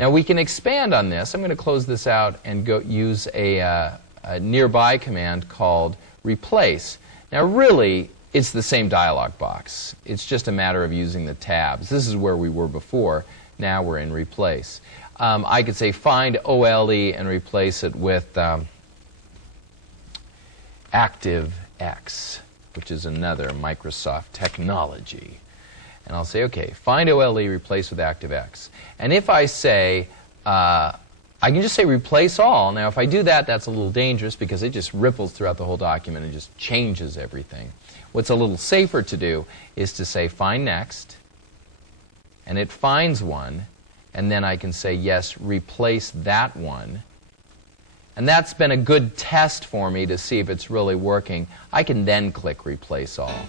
Now we can expand on this. I'm going to close this out and go use a nearby command called replace. Now really, it's the same dialog box. It's just a matter of using the tabs. This is where we were before. Now we're in replace. I could say find OLE and replace it with ActiveX, which is another Microsoft technology. And I'll say, okay, find OLE, replace with ActiveX. And if I say, I can just say replace all. Now if I do that, that's a little dangerous because it just ripples throughout the whole document and just changes everything. What's a little safer to do is to say find next, and it finds one, and then I can say yes, replace that one. And that's been a good test for me to see if it's really working. I can then click replace all,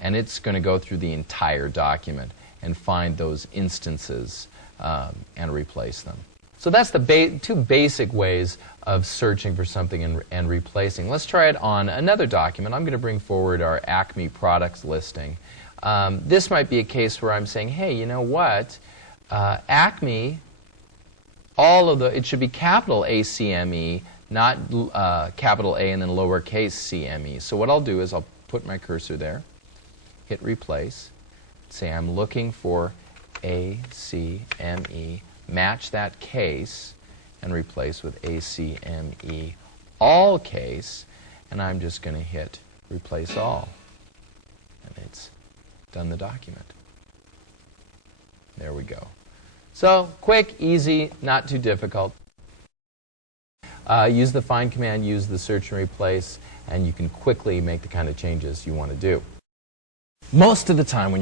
and it's going to go through the entire document and find those instances and replace them. So that's the two basic ways of searching for something and replacing. Let's try it on another document. I'm going to bring forward our Acme products listing. This might be a case where I'm saying, hey, you know what? Acme, it should be capital ACME, not capital A and then lowercase CME. So what I'll do is I'll put my cursor there, hit replace, say I'm looking for ACME, match that case, and replace with ACME all case, and I'm just going to hit replace all. And it's done the document. There we go. So quick, easy, not too difficult. Use the find command, use the search and replace, and you can quickly make the kind of changes you want to do. Most of the time when